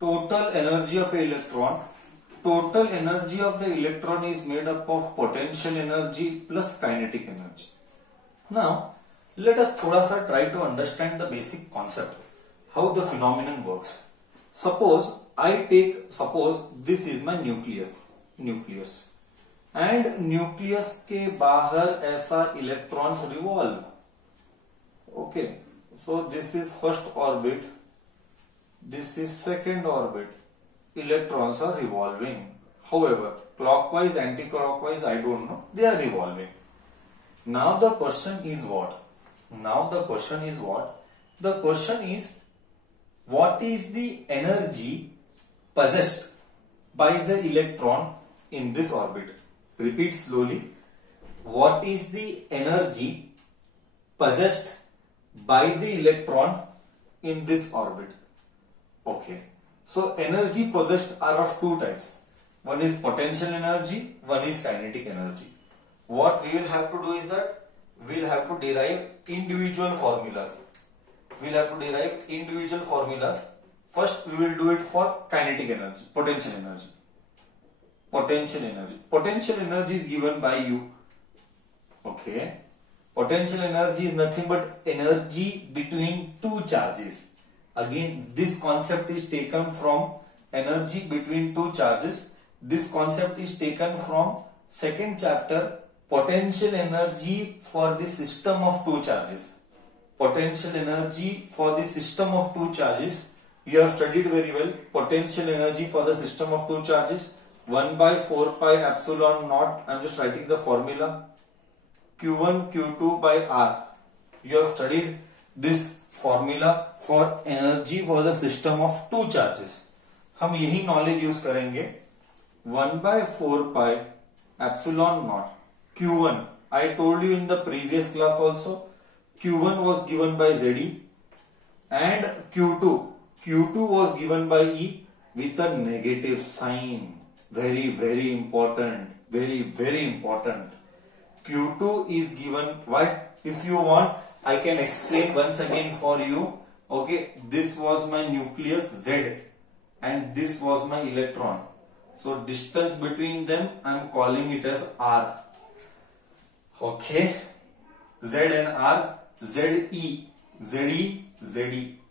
Total energy of an electron. Total energy of the electron is made up of potential energy plus kinetic energy. Now, let us thoda sa try to understand the basic concept, how the phenomenon works. Suppose this is my nucleus and nucleus के बाहर ऐसा electrons revolve. Okay, so this is first orbit, this is second orbit. Electrons are revolving. However, clockwise, anti-clockwise, I don't know. They are revolving. Now the question is what? The question is, what is the energy possessed by the electron in this orbit? Repeat slowly. What is the energy possessed by the electron in this orbit? Okay. So energy possessed are of two types. One is potential energy, one is kinetic energy. What we will have to do is that we will have to derive individual formulas. First we will do it for kinetic energy, potential energy. Potential energy is given by U. Okay. Potential energy is nothing but energy between two charges. Again, this concept is taken from energy between two charges. This concept is taken from second chapter, potential energy for the system of two charges. Potential energy for the system of two charges. You have studied very well. Potential energy for the system of two charges, 1 by 4 pi epsilon naught. I am just writing the formula. Q1 Q2 by R. You have studied this formula for energy for the system of two charges. हम यही knowledge use करेंगे. 1 by 4 pi epsilon naught Q1. I told you in the previous class also, Q1 was given by ZE and Q2 was given by E with a negative sign. Very important. Very important. Q2 is given. Why? If you want, I can explain once again for you. Okay, this was my nucleus Z and this was my electron. So distance between them I am calling it as R. Okay, Z and R, ZE.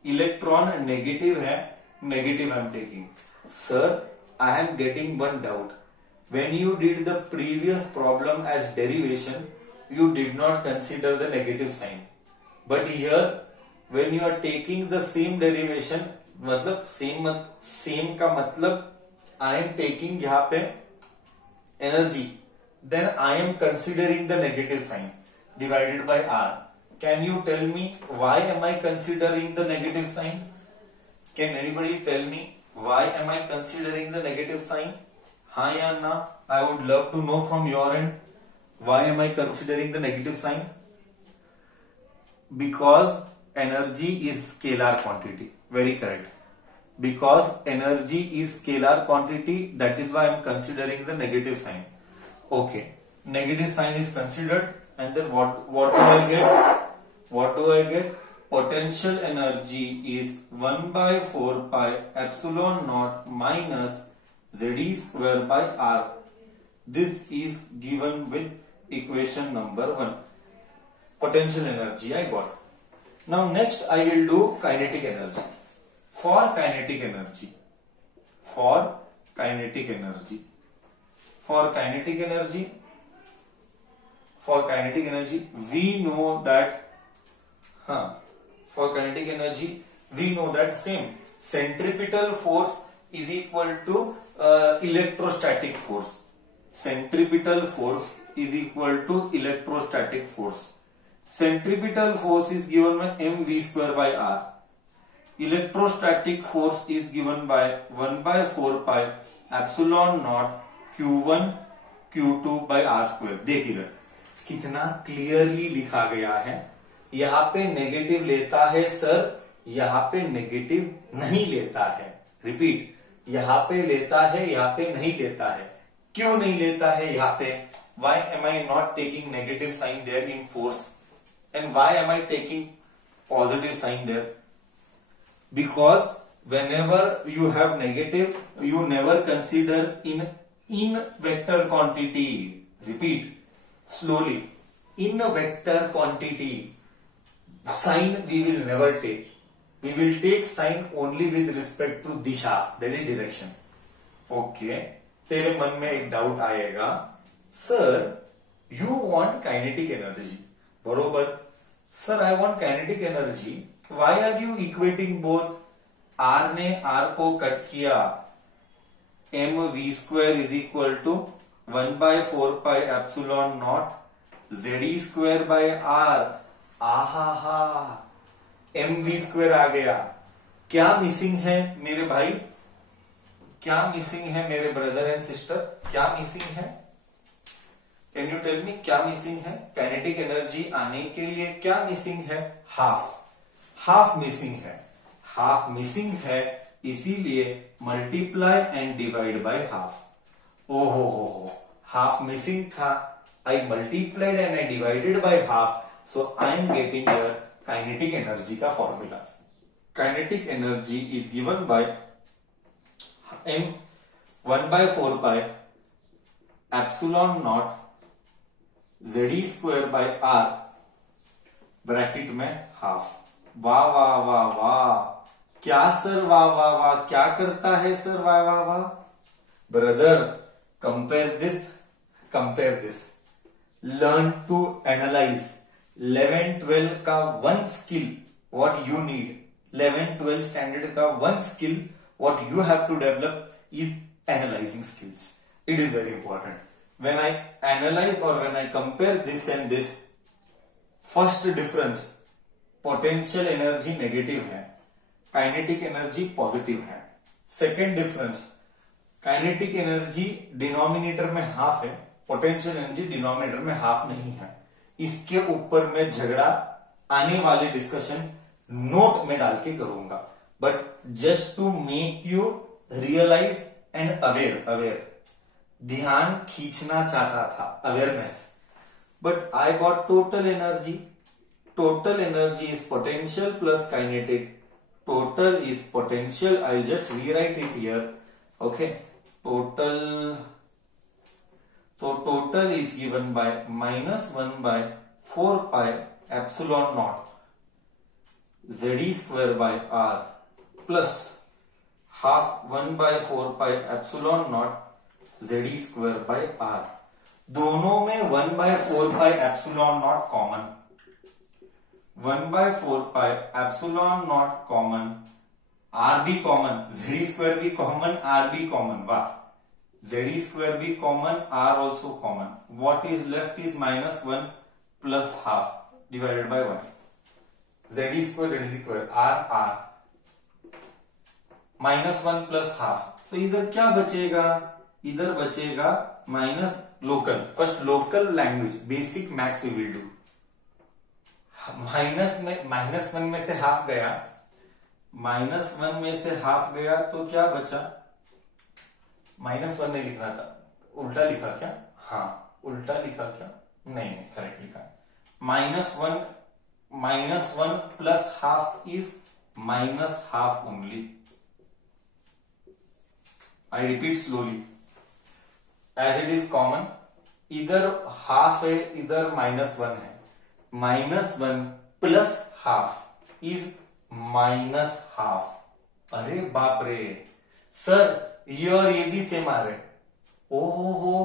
Electron negative hai, negative I am taking. Sir, I am getting one doubt. When you did the previous problem as derivation, you did not consider the negative sign. But here, when you are taking the same derivation, मतलब same का मतलब I am taking यहाँ पे energy, then I am considering the negative sign divided by R. Can you tell me why am I considering the negative sign? Can anybody tell me why am I considering the negative sign? हाँ या ना? I would love to know from your end. Why am I considering the negative sign? Because energy is scalar quantity. Very correct. Because energy is scalar quantity, that is why I am considering the negative sign. Okay. Negative sign is considered, and then what do I get? What do I get? Potential energy is 1 by 4 pi epsilon naught minus ZE square by R. This is given with equation number 1. Potential energy I got. Now next I will do kinetic energy. For kinetic energy, we know that same centripetal force is equal to electrostatic force. Centripetal force is equal to electrostatic force. Centripetal force is given by mv square by r. Electrostatic force is given by 1 by 4 pi epsilon naught q1 q2 by r square. देख इधर कितना clearly लिखा गया है. यहाँ पे negative लेता है सर, यहाँ पे नेगेटिव नहीं लेता है. रिपीट, यहाँ पे लेता है, यहाँ पे नहीं लेता है. क्यों नहीं लेता है यहाँ पे? Why am I not taking negative sign there in force? And why am I taking positive sign there? Because whenever you have negative, you never consider in vector quantity. Repeat slowly. In a vector quantity, sign we will never take. We will take sign only with respect to Disha, that is direction. Okay. तेरे मन में एक doubt आएगा, sir you want kinetic energy, बरोबर. Sir I want kinetic energy, why are you equating both? R ने R को cut किया, M V square is equal to 1/4 epsilon naught Z E square by R. आहा, M V square आ गया. क्या missing है मेरे भाई? क्या मिसिंग है मेरे ब्रदर एंड सिस्टर? क्या मिसिंग है? कैन यू टेल मी क्या मिसिंग है? काइनेटिक एनर्जी आने के लिए क्या मिसिंग है? हाफ मिसिंग है. हाफ मिसिंग है, इसीलिए multiply and divide by half. ओहो, हाफ मिसिंग था, I multiplied and I divided by half, so I am getting your kinetic energy का formula. Kinetic energy is given by m 1/4 epsilon naught Z E square by R bracket में half. वाह वाह वाह वाह, क्या sir वाह वाह वाह, क्या करता है सर वाह वाह वाह. Brother compare this, learn to analyse. 11-12 का one skill what you need, 11-12 standard का one skill what you have to develop is analyzing skills. It is very important. When I analyze or when I compare this and this, first difference, potential energy negative है, kinetic energy positive है. Second difference, kinetic energy denominator में half है, potential energy denominator में half नहीं है. इसके ऊपर मैं झगड़ा आने वाले डिस्कशन नोट में डाल के करूंगा. But just to make you realize and aware, ध्यान खींचना चाहता था, awareness. But I got total energy. Total energy is potential plus kinetic. Total is potential. I'll just rewrite it here. Okay. So total is given by -1/4 epsilon naught ZE square by R plus half 1/4 epsilon naught ZE square by R. दोनों में 1/4 epsilon naught common, 1/4 epsilon naught common, R भी common, ZE square भी common, R भी common. वाह, ZE square भी common, R also common. What is left is -1 plus half divided by 1. ZE square R -1 plus half. तो इधर क्या बचेगा? इधर बचेगा minus local. First local language basic maths we will do. -1 में से हाफ गया, -1 में से हाफ गया तो क्या बचा? -1 नहीं लिखना था, उल्टा लिखा क्या? हाँ, उल्टा लिखा क्या? नहीं, करेक्ट लिखा. -1 plus half is -half only. I repeat slowly. As it is common, इधर हाफ है, इधर -1 है. -1 plus half is -half. अरे बाप रे सर, ये और ये भी सेम आ रहे. ओहो,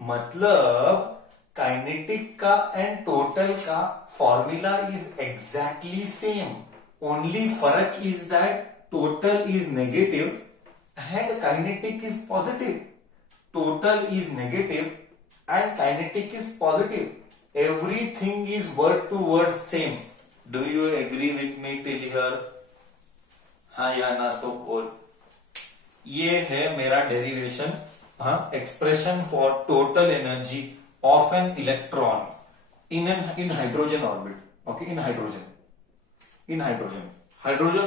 मतलब काइनेटिक का एंड टोटल का formula is exactly same. Only फर्क is that total is negative and kinetic is positive. Total is negative and kinetic is positive. Everything is word to word same. Do you agree with me till here? हाँ या ना तो बोल. ये है मेरा derivation, हाँ, expression for total energy of an electron in hydrogen orbit. Okay, in hydrogen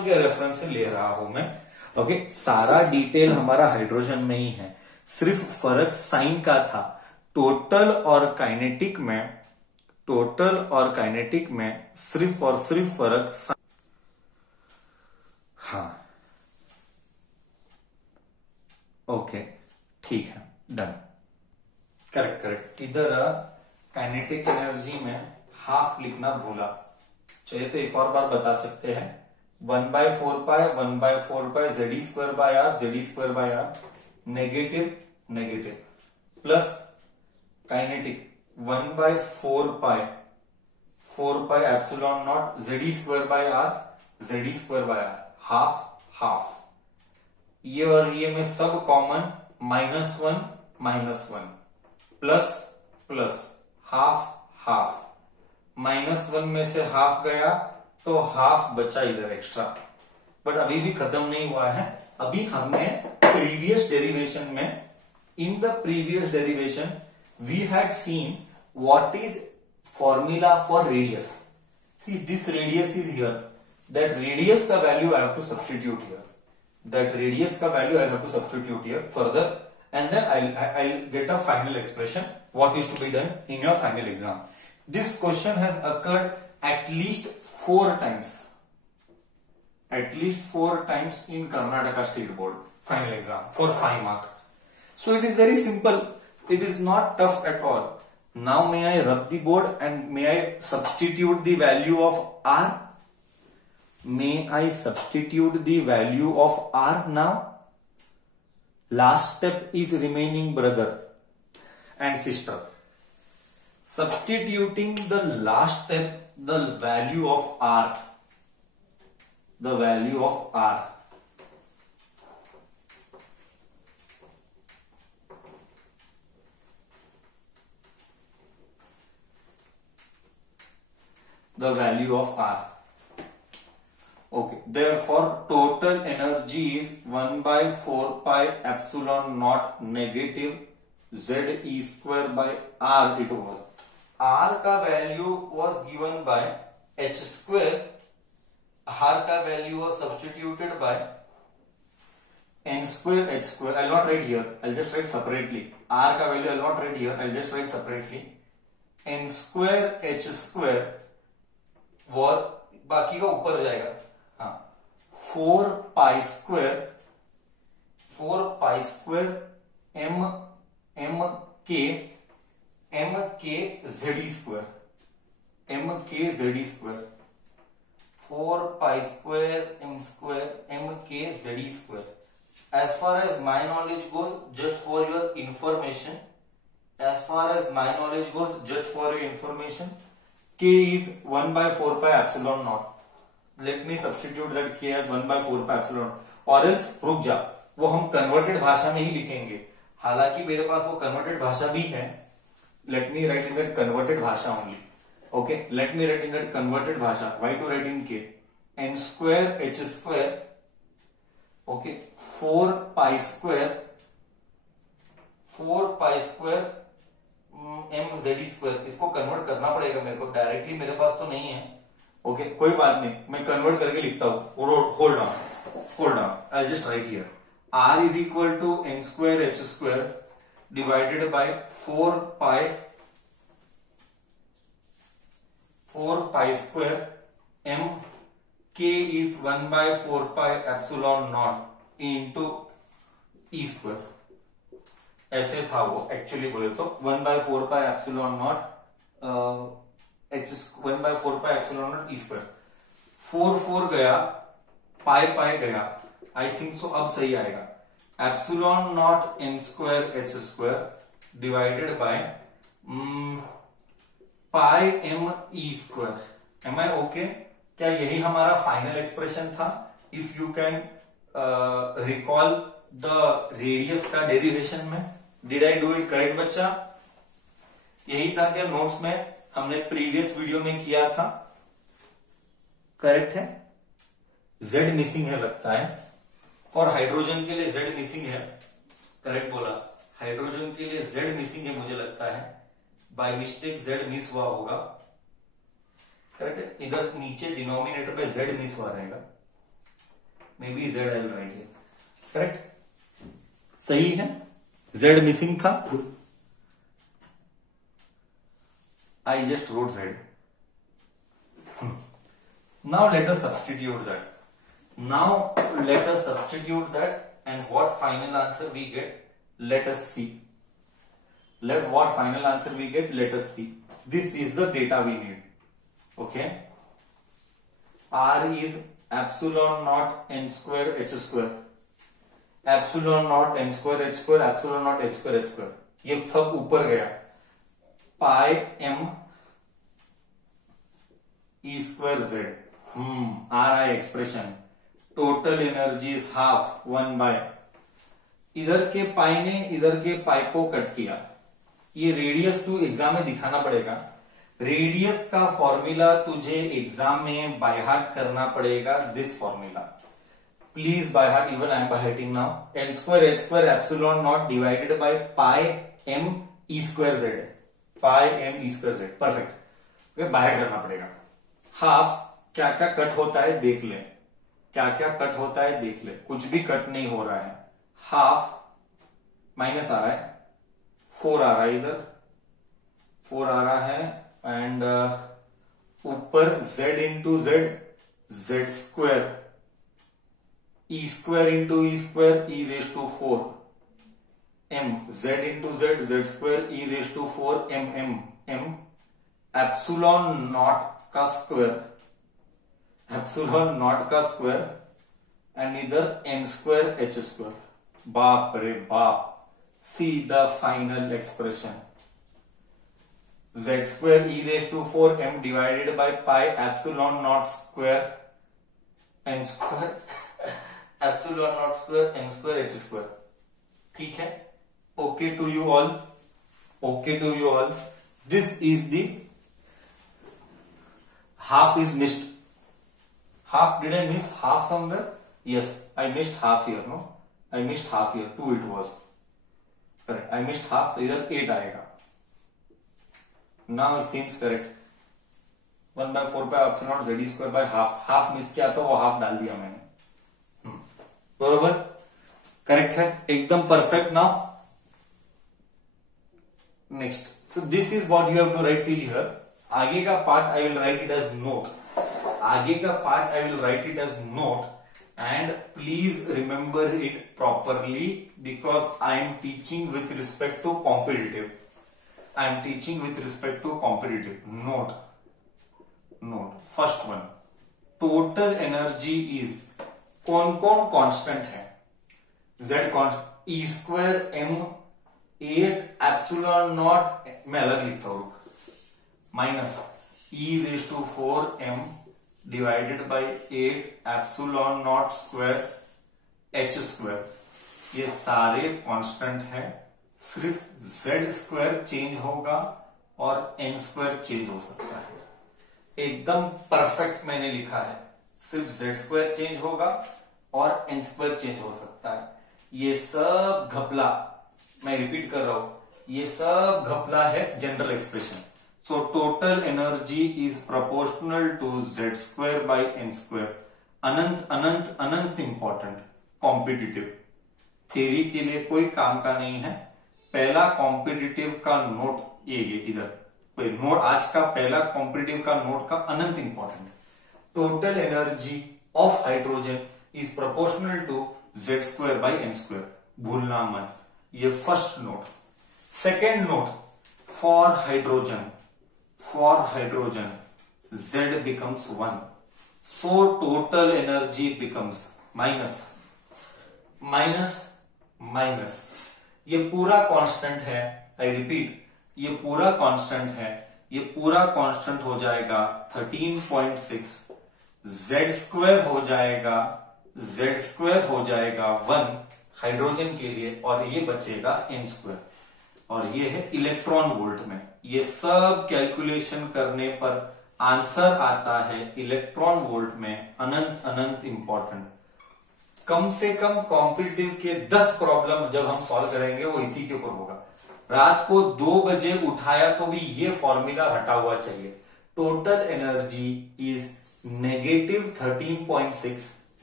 के रेफरेंस से ले रहा हूं मैं. ओके, सारा डिटेल हमारा हाइड्रोजन में ही है, सिर्फ फर्क साइन का था. टोटल और काइनेटिक में सिर्फ और सिर्फ फर्क. हाँ, ओके ठीक है, डन, करेक्ट करेक्ट। इधर काइनेटिक एनर्जी में हाफ लिखना भूला, चाहिए तो एक और बार बता सकते हैं। 1/4 Z square by R, Z square by R, negative negative, plus kinetic 1/4 epsilon not Z square by R, Z square by R, half half, ये और ये में सब common, -1 plus plus, half half, -1 में से हाफ गया तो हाफ बचा इधर एक्स्ट्रा। बट अभी भी खत्म नहीं हुआ है, अभी हमने प्रीवियस डेरिवेशन में, in the previous derivation we had seen what is formula for radius. See this radius is here, that radius का value I have to substitute here, that radius का value I have to substitute here further, and then I'll get a final expression what is to be done in your final exam. This question has occurred at least 4 times in Karnataka State Board final exam for 5 mark. So it is very simple, it is not tough at all. Now may I rub the board and may I substitute the value of r? May I substitute the value of r now? Last step is remaining, brother and sister. Substituting the last step, the value of r, the value of r. The value of r. Okay, therefore total energy is 1/4 epsilon naught negative z e square by r. It was r का value was given by h square, r का value was substituted by n square h square. I'll not write here, I'll just write separately. r का value I'll not write here, I'll just write separately. n square h square और बाकी का ऊपर जाएगा, हाँ, 4 pi square m k z square, 4 pi square m k z square. As far as my knowledge goes, just for your information, k is 1/4 epsilon naught. Let me substitute that k as 1/4 epsilon, or else रुक जा, वो हम converted भाषा में ही लिखेंगे, हालांकि मेरे पास वो कन्वर्टेड भाषा भी है. Let me write in that converted भाषा only. Okay, let me write in that converted भाषा. Why to write in k? n square h square, okay, 4 pi square m z square. इसको कन्वर्ट करना पड़ेगा मेरे को, डायरेक्टली मेरे पास तो नहीं है. ओके कोई बात नहीं, मैं कन्वर्ट करके लिखता हूं. Hold on, I just right here. r is equal to n square h square divided by 4 pi square m k is 1/4 epsilon naught into e square. ऐसे था वो एक्चुअली बोले तो 1/4 epsilon naught h 1/4 epsilon naught e square. 4 गया, पाई गया, I think so अब सही आएगा. Epsilon naught n square h square divided by pi m e square. Am I okay? क्या यही हमारा फाइनल एक्सप्रेशन था? If you can recall the radius का डेरिवेशन में, did I do it correct बच्चा? यही था क्या नोट्स में हमने प्रीवियस वीडियो में किया था? करेक्ट है? Z मिसिंग है लगता है, और हाइड्रोजन के लिए Z मिसिंग है. करेक्ट बोला, हाइड्रोजन के लिए Z मिसिंग है मुझे लगता है, बाय मिस्टेक Z मिस हुआ होगा. करेक्ट है? इधर नीचे डिनोमिनेटर पे Z मिस हुआ रहेगा, may be Z I will right here. Correct, सही है, Z मिसिंग था. I just road Z. Now let us substitute that. and what final answer we get? Let us see. What final answer we get? Let us see. This is the data we need. Okay. R is epsilon naught n square h square. Epsilon naught n square h square, epsilon naught h square h square. ये सब ऊपर गया. Pi m e square z. RI expression. Total energy is half 1 by. इधर के पाई ने इधर के पाई को कट किया. ये रेडियस तू एग्जाम में दिखाना पड़ेगा. रेडियस का फॉर्मूला तुझे एग्जाम में बाय हार्ट करना पड़ेगा. This formula please by heart. Even I am by hearting now. N square H square epsilon naught divided by pi M E square Z. Pi M E square Z. Perfect. By heart करना पड़ेगा. Half क्या क्या cut होता है देख ले. क्या क्या कट होता है देख ले. कुछ भी कट नहीं हो रहा है. हाफ माइनस आ रहा है. 4 आ रहा है. इधर 4 आ रहा है. एंड ऊपर z into Z Z square E square into E square E raise to 4 m. z into Z Z square E raise to 4 m m m. Epsilon naught का स्क्वायर. एप्सिलॉन नॉट का square and इधर n square h square. बाप रे बाप. See the final expression. z square e raise to 4 m divided by pi epsilon naught square n square epsilon naught square n square h square. ठीक है. Okay to you all. Okay to you all. This is the half is missed. Half, did I miss half somewhere? Yes, I missed half here. No, I missed half here. 2 it was. Correct. I missed half. इधर 8 आएगा. Now it seems correct. 1/4 by epsilon z square by half. Half miss किया तो वो half डाल दिया मैंने. बरोबर. Correct है. एकदम perfect. Now next. So this is what you have to write till here. आगे का part I will write it as note. आगे का part I will write it as note and please remember it properly because I am teaching with respect to competitive. I am teaching with respect to competitive. Note. First one. Total energy is कौन कौन constant है? Z constant. E square M 8 epsilon naught. मैं अलग लिखता हूं. Minus e raise to 4 m divided by 8 epsilon naught square h square. ये सारे constant है. सिर्फ z स्क्वायर चेंज होगा और n स्क्वायर चेंज हो सकता है. एकदम परफेक्ट मैंने लिखा है. सिर्फ z स्क्वायर चेंज होगा और n स्क्वायर चेंज हो सकता है. ये सब घपला, मैं रिपीट कर रहा हूं, ये सब घपला है general expression. So total energy is proportional to z square by n square. Anant Anant Anant important. Competitive theory के लिए कोई काम का नहीं है. पहला कॉम्पिटिटिव का नोट ये इधर कोई नोट. आज का पहला कॉम्पिटिटिव का नोट का अनंत important. Total energy of hydrogen is proportional to z square by n square. भूलना मत. ये first note. Second note. For hydrogen, Z becomes 1. So total energy becomes minus. ये पूरा कांस्टेंट है. I repeat, ये पूरा कांस्टेंट है. ये पूरा कांस्टेंट हो जाएगा 13.6. Z स्क्वायर हो जाएगा. Z स्क्वायर हो जाएगा 1 हाइड्रोजन के लिए और ये बचेगा n स्क्वायर. और ये है इलेक्ट्रॉन वोल्ट में. ये सब कैलकुलेशन करने पर आंसर आता है इलेक्ट्रॉन वोल्ट में. अनंत अनंत इंपॉर्टेंट. कम से कम कॉम्पिटिटिव के 10 प्रॉब्लम जब हम सॉल्व करेंगे वो इसी के ऊपर होगा. रात को 2 बजे उठाया तो भी ये फॉर्मूला हटा हुआ चाहिए. Total energy is negative 13.6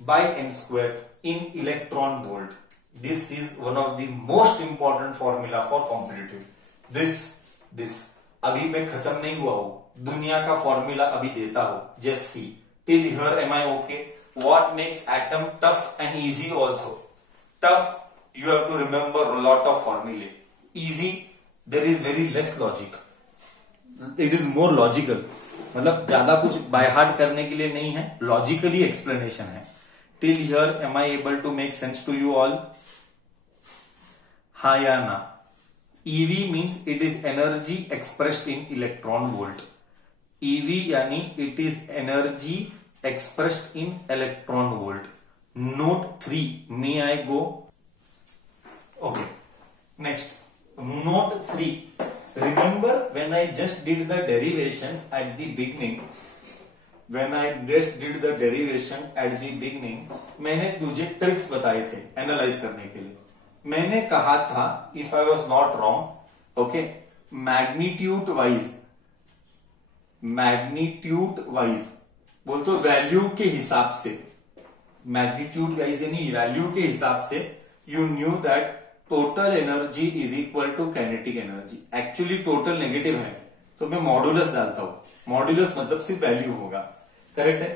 by n square in electron volt. This is one of the most important formula for competitive. This अभी मैं खत्म नहीं हुआ हूं. दुनिया का फॉर्मूला अभी देता हूं. Just see till here. Am I okay? What makes atom tough and easy also? tough, you have to remember a lot of formulae. Easy, there is very less logic. It is more logical. मतलब ज्यादा कुछ by heart करने के लिए नहीं है, logically explanation है. Till here am I able to make sense to you all? हाँ या ना? EV means it is energy expressed in electron volt. EV यानी it is energy expressed in electron volt. Note 3, may I go? Okay, next note 3. Remember when I just did the derivation at the beginning, मैंने तुझे tricks बताए थे analyse करने के लिए. मैंने कहा था, if I was not wrong, okay, magnitude wise बोल तो वैल्यू के हिसाब से, मैग्नीट्यूड वाइज यानी वैल्यू के हिसाब से, you knew that total energy is equal to kinetic energy. Actually total negative है तो मैं मॉडुलस डालता हूं. मॉडुलस मतलब सिर्फ वैल्यू होगा. करेक्ट है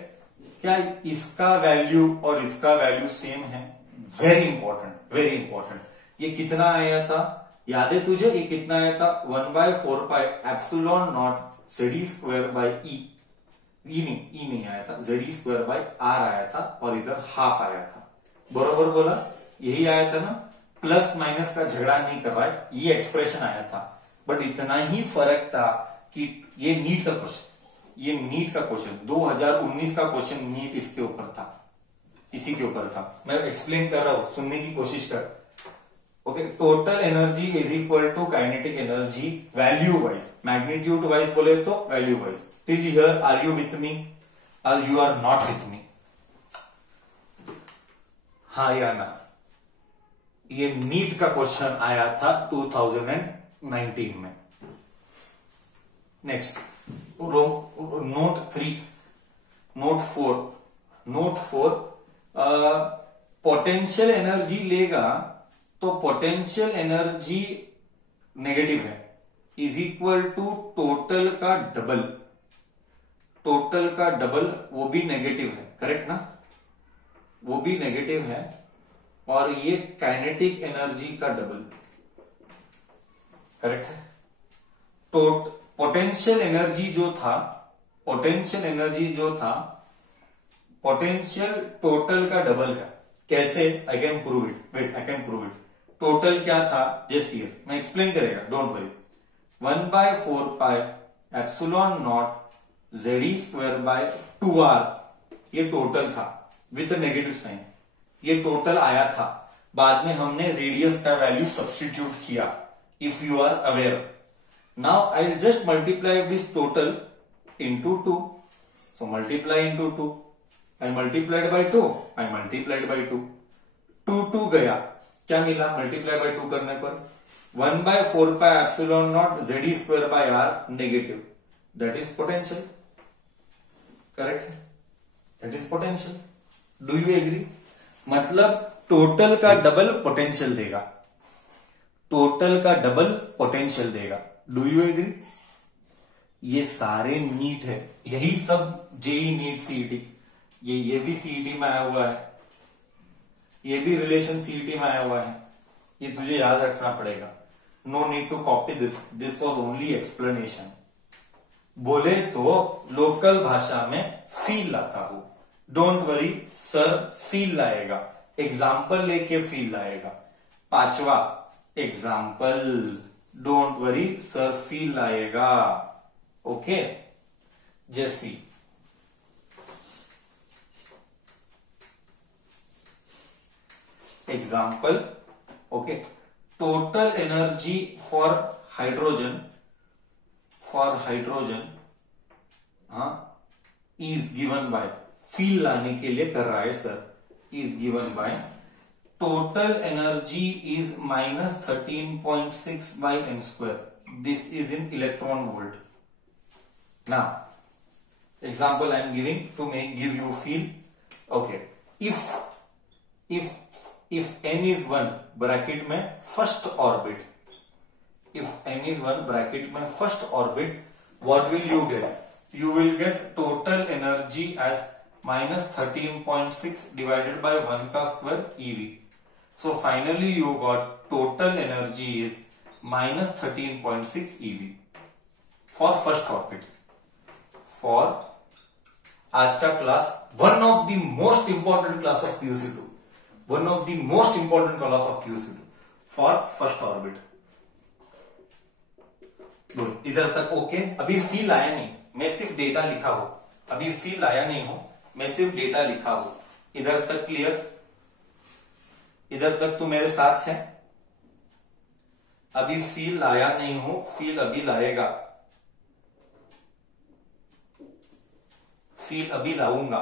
क्या? इसका वैल्यू और इसका वैल्यू सेम है. Very important, very important. ये कितना आया था, याद है तुझे? ये कितना आया था? 1/4 epsilon naught ZE square by E. E नहीं आया था, ZE स्क्वायर बाय आर आया था, और इधर हाफ आया था. बरोबर बोला? यही आया था ना? प्लस माइनस का झगड़ा नहीं कर रहा है, ये एक्सप्रेशन आया था. बट इतना ही फर्क था कि ये नीट का क्वेश्चन 2019 का क्वेश्चन नीट इसके ऊपर था, इसी के ऊपर था. मैं एक्सप्लेन कर रहा हूं, सुनने की कोशिश कर. Okay, total energy is equal to kinetic energy value wise. Magnitude wise बोले तो value wise. Till here are you with me or you are not with me? हाँ या ना? ये नीट का क्वेश्चन आया था 2019 में. Next note 3, note 4. Potential energy लेगा तो पोटेंशियल एनर्जी नेगेटिव है, इज इक्वल टू टोटल का डबल. टोटल का डबल वो भी नेगेटिव है. करेक्ट ना? वो भी नेगेटिव है. और ये काइनेटिक एनर्जी का डबल. करेक्ट है? पोटेंशियल एनर्जी जो था, पोटेंशियल टोटल का डबल है. कैसे? I can prove it. Wait, I can prove it. Total क्या था? जस्ट हियर मैं एक्सप्लेन करेगा, don't worry. 1/4 epsilon naught ZE square by 2R, ये टोटल था विथ नेगेटिव साइन. ये टोटल आया था. बाद में हमने रेडियस का वैल्यू सब्स्टिट्यूट किया, if you are aware. Now I will just multiply this total into 2. So multiply into 2. I multiplied by 2, I multiplied by 2. 2 गया, क्या मिला मल्टीप्लाई बाय 2 करने पर? 1/4 epsilon naught ZE square by R negative. That is potential. Correct? That is potential. Do you agree? मतलब total का double potential देगा. Total का double potential देगा. Do you agree? ये सारे नीट है, यही सब जेई नीट सीईटी. ये भी सीईटी में आया हुआ है, ये भी रिलेशन सीईटी में आया हुआ है. ये तुझे याद रखना पड़ेगा. No need to copy this was only explanation. बोले तो लोकल भाषा में फील लाता हूं. डोंट वरी सर, फील लाएगा. एग्जाम्पल लेके फील लाएगा. 5वां example. Don't worry sir, feel लाएगा. ओके, जैसी example. Okay, total energy for hydrogen is given by, feel लाने के लिए कर रहा है sir, is given by total energy is -13.6 by m square. This is in electron volt. Now, example I am giving to give you feel. Okay, if n is 1 bracket में first orbit, if n is 1 bracket में first orbit, what will you get? You will get total energy as -13.6 divided by 1 का square eV. So finally you got total energy is minus 13.6 eV for first orbit. For आज का class one of the most important class of PUC2, one of the most important class of PUC2 for first orbit. इधर तक okay. अभी feel आया नहीं, मैं सिर्फ data लिखा हो, अभी फील आया नहीं हो, मैं सिर्फ डेटा लिखा हो। इधर तक क्लियर? इधर तक तो मेरे साथ है? अभी फील आया नहीं हो, फील अभी लाएगा, फील अभी लाऊंगा।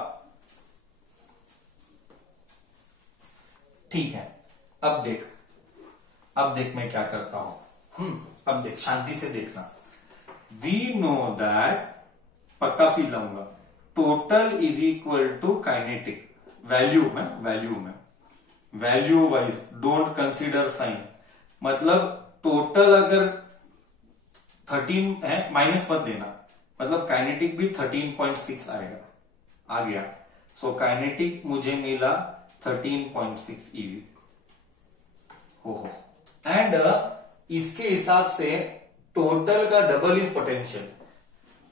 ठीक है, अब देख मैं क्या करता हूं। अब देख, शांति से देखना। वी नो दैट, पक्का फील लाऊंगा, total is equal to kinetic. Value wise, don't consider sign. मतलब टोटल अगर 13 है, माइनस मत लेना, मतलब काइनेटिक भी 13.6 आएगा, आ गया। सो काइनेटिक मुझे मिला 13.6 eV। हो एंड इसके हिसाब से टोटल का डबल इज पोटेंशियल,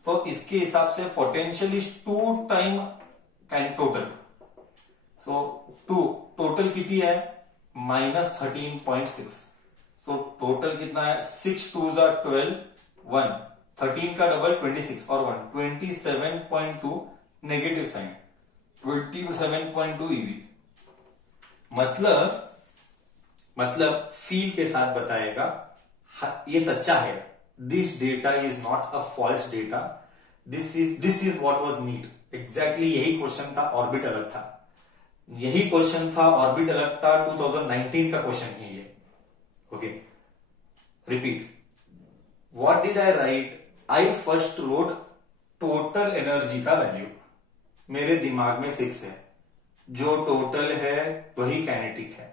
तो इसके हिसाब से potential is 2 time total. So total कितनी है? माइनस 13.6। सो टोटल कितना है? 6 2 12, 1 13 का डबल 26 और 1 27.2, नेगेटिव साइन 27.2 eV। मतलब फील के साथ बताएगा ये सच्चा है। This data is not a false data, this is what was need. Exactly यही क्वेश्चन था, ऑर्बिट अलग था, यही क्वेश्चन था, ऑर्बिट अलग था। 2019 का क्वेश्चन है ये। Okay, repeat. What did I write? I first wrote total energy का वैल्यू। मेरे दिमाग में फिक्स है, जो टोटल है वही काइनेटिक है,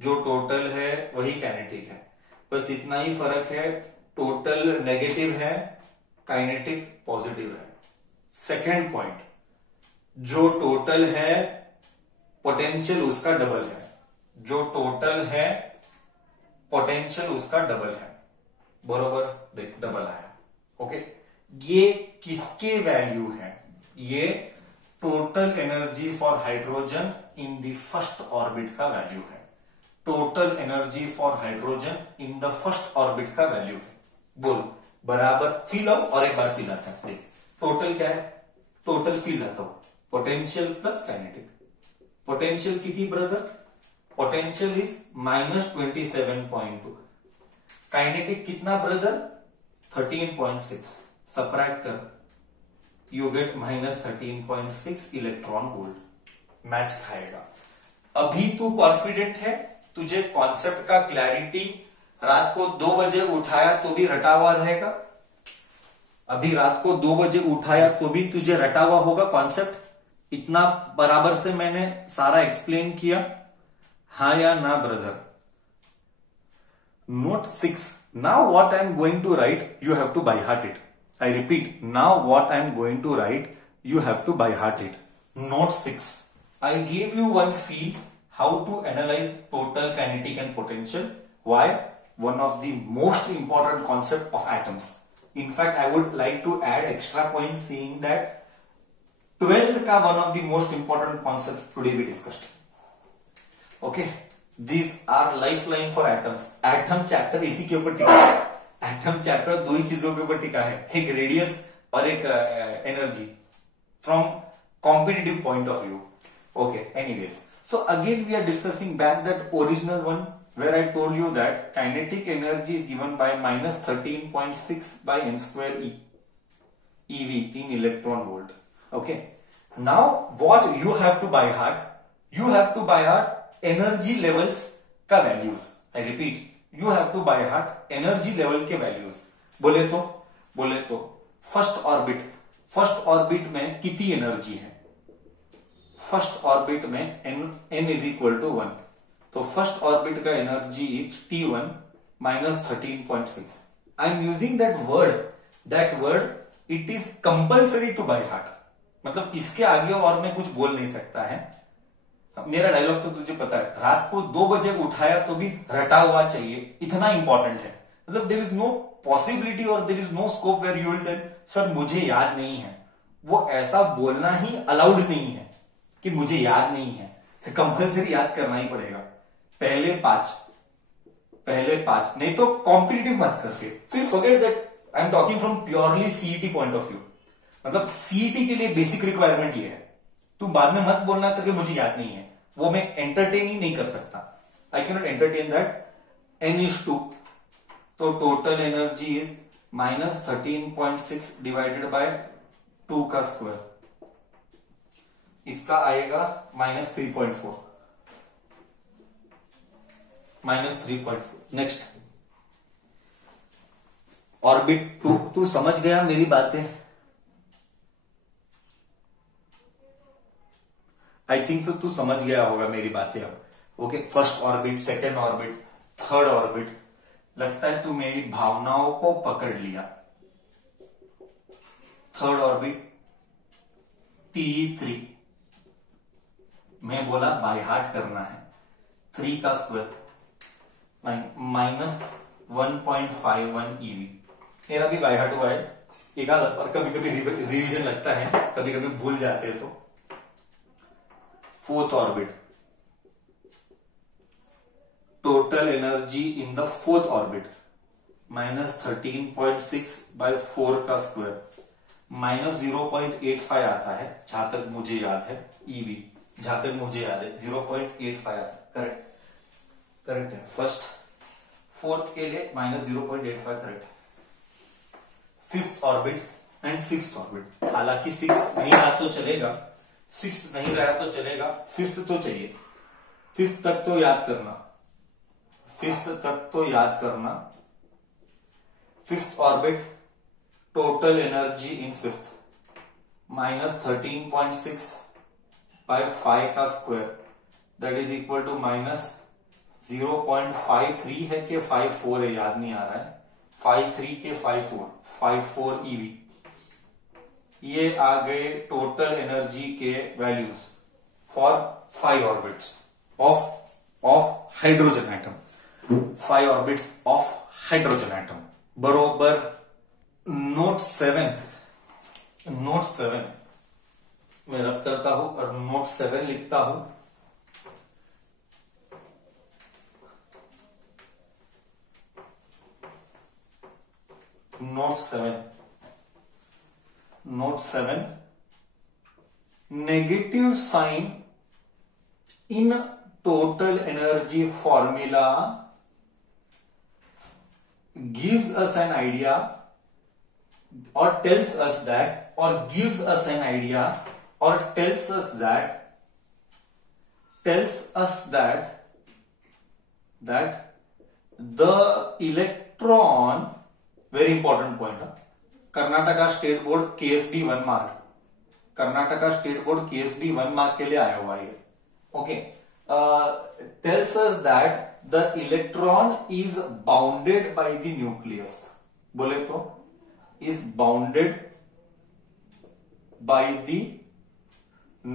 जो टोटल है वही काइनेटिक है, बस इतना ही फर्क है, टोटल नेगेटिव है, काइनेटिक पॉजिटिव है। सेकेंड पॉइंट, जो टोटल है पोटेंशियल उसका डबल है, जो टोटल है पोटेंशियल उसका डबल है। बरोबर, देख डबल आया। ओके, ये किसके वैल्यू है? ये total energy for hydrogen in the first orbit का वैल्यू है। Total energy for hydrogen in the first orbit का वैल्यू है। बोल बराबर, फील आओ और एक बार फील आता है। देख टोटल क्या है? टोटल फील आता हो, पोटेंशियल प्लस काइनेटिक। पोटेंशियल कितनी brother? Potential is minus 27.2। Kinetic कितना ब्रदर? 13.6। सबट्रैक्ट कर, you get minus 13.6 electron volt. Match खाएगा। अभी तू कॉन्फिडेंट है? तुझे कॉन्सेप्ट का क्लैरिटी, रात को 2 बजे उठाया तो भी रटा हुआ रहेगा? अभी रात को 2 बजे उठाया तो भी तुझे रटा हुआ होगा कॉन्सेप्ट? इतना बराबर से मैंने सारा एक्सप्लेन किया, हाँ या ना brother? Note 6, now what I am going to write you have to by heart it. I repeat, now what I am going to write, you have to by heart it. Note 6. I gave you one feel how to analyze total kinetic and potential. Why? One of the most important concept of atoms. In fact, I would like to add extra points saying that 12th का one of the most important concepts today we discussed. Okay. These are lifeline for atoms. Atom chapter इसी के ऊपर टिका है। Atom chapter 2 ही चीजों के ऊपर टिका है, एक रेडियस और एक energy, from competitive point of view. Okay, anyways, so again we are discussing back that original one where I told you that kinetic energy is given by minus 13.6 by n square ev, 3 electron volt. Okay, now what you have to by heart? You have to by heart energy levels का values. I repeat, you have to by heart energy level के values. बोले तो first orbit में कितनी energy है? First orbit में n is equal to 1, तो first orbit का energy is T1 minus 13.6। I am using that word it is compulsory to by heart, मतलब इसके आगे और मैं कुछ बोल नहीं सकता है। मेरा डायलॉग तो तुझे पता है, रात को 2 बजे उठाया तो भी रटा हुआ चाहिए, इतना इंपॉर्टेंट है। मतलब देयर इज नो पॉसिबिलिटी और there is no scope where you will tell sir मुझे याद नहीं है। वो ऐसा बोलना ही अलाउड नहीं है कि मुझे याद नहीं है, कंपल्सरी याद करना ही पड़ेगा। पहले 5 नहीं तो कॉम्पिटिटिव मत कर, फिर forget that I am talking from purely CET point of view. मतलब सीईटी के लिए बेसिक रिक्वायरमेंट ये है, तू बाद में मत बोलना करके मुझे याद नहीं है, वो मैं एंटरटेन ही नहीं कर सकता। I can not entertain that. n/2 तो total energy is -13.6 divided by 2 का स्क्वायर, इसका आएगा -3.4। नेक्स्ट ऑर्बिट 2, तू समझ गया मेरी बातें? आई थिंक सो तू समझ गया होगा मेरी बातें अब। Okay, first orbit, second orbit, third orbit, लगता है तू मेरी भावनाओं को पकड़ लिया। थर्ड ऑर्बिट Te3, मैं बोला बाय हार्ट करना है, 3 का स्क्वायर -1.51 eV। मेरा भी बाय हार्ट हुआ है एक आधा, और कभी कभी रिवीजन लगता है, कभी कभी भूल जाते हैं। तो fourth orbit, total energy in the fourth orbit -13.6 by 4 का स्क्वायर, -0.85 आता है जहां तक मुझे याद है, EV जहां तक मुझे याद है 0.85 आता है। करेक्ट है। फोर्थ के लिए -0.85 करेक्ट है। Fifth orbit and sixth orbit, हालांकि सिक्स्थ नहीं रहा तो चलेगा, सिक्स्थ नहीं रहा तो चलेगा, फिफ्थ तो चाहिए। फिफ्थ तक तो याद करना। Fifth orbit, total energy in fifth -13.6 by 5 का square, that is equal to -0.53 है कि 54 है, याद नहीं आ रहा है, 53 के 54 EV। ये आ गए टोटल एनर्जी के values for 5 orbits of hydrogen atom. 5 orbits of hydrogen atom बरोबर नोट 7 मैं रब करता हूं और नोट 7 लिखता हूं। Note 7 negative sign in total energy formula gives us an idea or tells us that, or gives us an idea or tells us that the electron, very important point, Karnataka state board KSB 1 mark, Karnataka state board KSB 1 mark के लिए आया हुआ है। Okay, tells us that the electron is bounded by the nucleus, बोले तो is bounded by the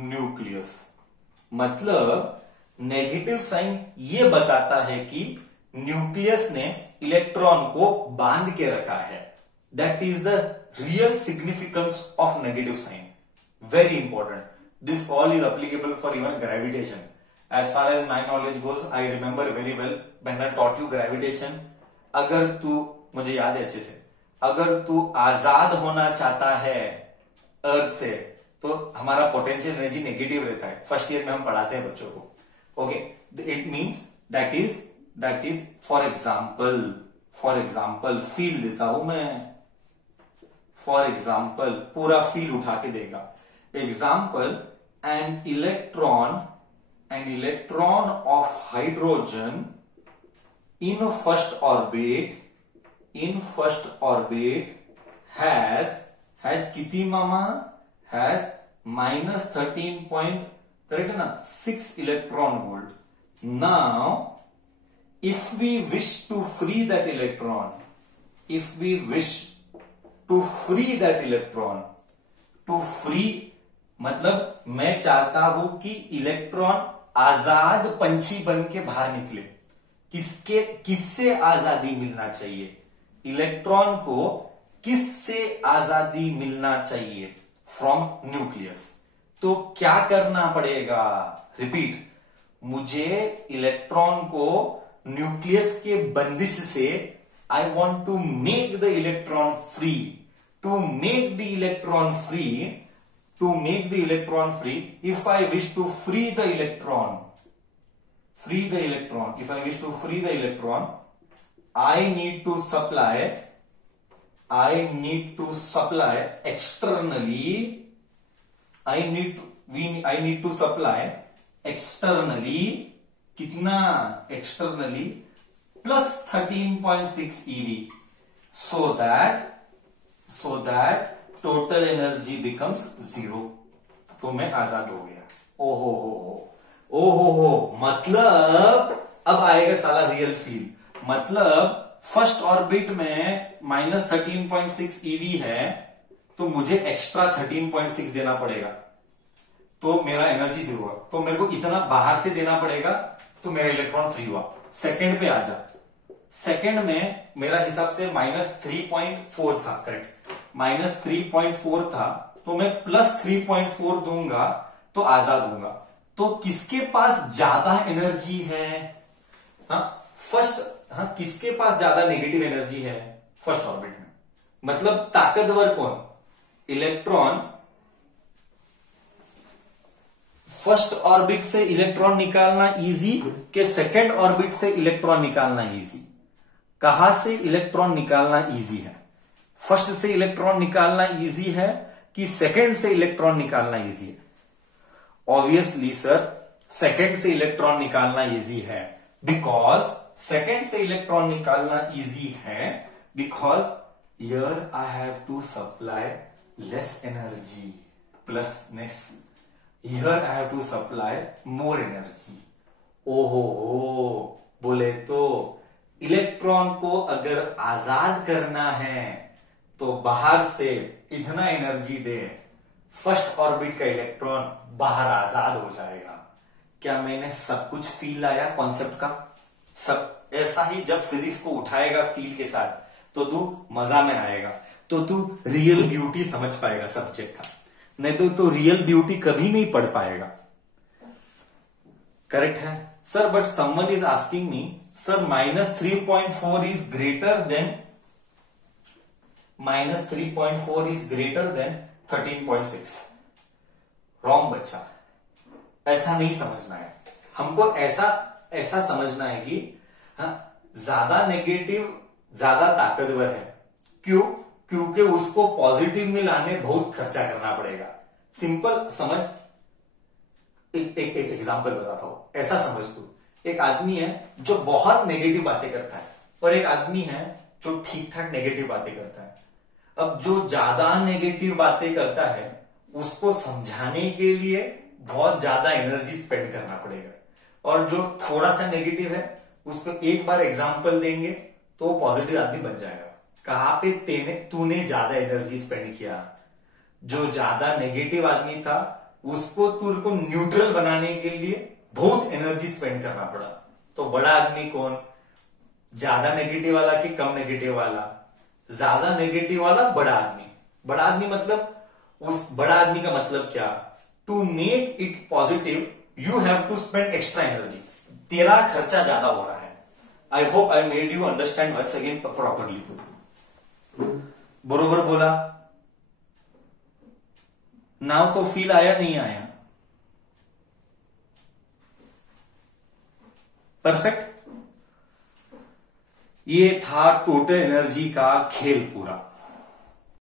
nucleus, मतलब negative sign ये बताता है कि न्यूक्लियस ने इलेक्ट्रॉन को बांध के रखा है। That is the real significance of negative sign, very important. This all is applicable for even gravitation. As far as my knowledge goes, I remember very well when I taught you gravitation. अगर तू, मुझे याद है अच्छे से, अगर तू आजाद होना चाहता है अर्थ से तो हमारा पोटेंशियल एनर्जी नेगेटिव रहता है। फर्स्ट ईयर में हम पढ़ाते हैं बच्चों को। Okay, it means that is for example feel देता हूं मैं, फॉर एग्जाम्पल पूरा फील उठा के देगा। Example, an electron of hydrogen in first orbit has कितनी मामा, has -13 point, correct ना, 6 electron volt. Now if we wish to free that electron, मतलब मैं चाहता हूं कि इलेक्ट्रॉन आजाद पंछी बन के बाहर निकले, किससे आजादी मिलना चाहिए? इलेक्ट्रॉन को किससे आजादी मिलना चाहिए? From nucleus. तो क्या करना पड़ेगा? रिपीट, मुझे इलेक्ट्रॉन को न्यूक्लियस के बंदिश से, I want to make the electron free, to make the electron free, to make the electron free, if I wish to free the electron, if I wish to free the electron, I need to supply externally, I need to supply externally, कितना? externally plus 13.6 eV, so that total energy becomes 0. तो मैं आजाद हो गया। ओहो, मतलब अब आएगा साला रियल फील। मतलब फर्स्ट ऑर्बिट में -13.6 eV है, तो मुझे एक्स्ट्रा 13.6 देना पड़ेगा, तो मेरा एनर्जी 0 हुआ। तो मेरे को इतना बाहर से देना पड़ेगा, तो मेरा इलेक्ट्रॉन फ्री हुआ। सेकंड पे आ जा। सेकंड में मेरा हिसाब से -3.4 था, करेक्ट, -3.4 था, तो मैं +3.4 दूंगा तो आजाद होगा। तो किसके पास ज्यादा एनर्जी है? किसके पास ज्यादा नेगेटिव एनर्जी है? फर्स्ट ऑर्बिट में। मतलब ताकतवर कौन? इलेक्ट्रॉन। फर्स्ट ऑर्बिट से इलेक्ट्रॉन निकालना इजी कि सेकंड ऑर्बिट से इलेक्ट्रॉन निकालना इजी? कहां से इलेक्ट्रॉन निकालना इजी है? फर्स्ट से इलेक्ट्रॉन निकालना इजी है कि सेकंड से इलेक्ट्रॉन निकालना इजी है? ऑब्वियसली सर, सेकंड से इलेक्ट्रॉन निकालना इजी है, बिकॉज सेकंड से इलेक्ट्रॉन निकालना इजी है because here I have to supply less energy, plusness, here I have to supply more energy. ओहो, बोले तो इलेक्ट्रॉन को अगर आजाद करना है तो बाहर से इतना एनर्जी दे, फर्स्ट ऑर्बिट का इलेक्ट्रॉन बाहर आजाद हो जाएगा। क्या मैंने सब कुछ फील लाया कॉन्सेप्ट का? सब ऐसा ही जब फिजिक्स को उठाएगा फील के साथ, तो तू मजा में आएगा, तो तू रियल ब्यूटी समझ पाएगा सब्जेक्ट का। नहीं तो रियल ब्यूटी कभी नहीं पढ़ पाएगा। करेक्ट है sir? But someone is asking me, sir -3.4 is greater than -3.4 wrong बच्चा, ऐसा नहीं समझना है हमको। ऐसा समझना है कि ज्यादा नेगेटिव ज्यादा ताकतवर है। क्यों? क्योंकि उसको पॉजिटिव में लाने बहुत खर्चा करना पड़ेगा। सिंपल समझ, एक एग्जांपल बताता हूं। ऐसा समझ तू, एक आदमी है जो बहुत नेगेटिव बातें करता है और एक आदमी है जो ठीक ठाक नेगेटिव बातें करता है। अब जो ज्यादा नेगेटिव बातें करता है उसको समझाने के लिए बहुत ज्यादा एनर्जी स्पेंड करना पड़ेगा, और जो थोड़ा सा नेगेटिव है उसको एक बार एग्जांपल देंगे तो पॉजिटिव आदमी बन जाएगा। कहां पे तूने ज्यादा एनर्जी स्पेंड किया? जो ज्यादा नेगेटिव आदमी था उसको तुझको न्यूट्रल बनाने के लिए बहुत एनर्जी स्पेंड करना पड़ा। तो बड़ा आदमी कौन? ज्यादा नेगेटिव वाला कि कम नेगेटिव वाला? ज्यादा नेगेटिव वाला बड़ा आदमी। बड़ा आदमी मतलब, उस बड़ा आदमी का मतलब क्या? To make it positive you have to spend extra energy. तेरा खर्चा ज्यादा हो रहा है। I hope I made you understand once again properly. बरोबर बोला? नाउ तो फील आया नहीं आया? परफेक्ट। ये था टोटल एनर्जी का खेल पूरा।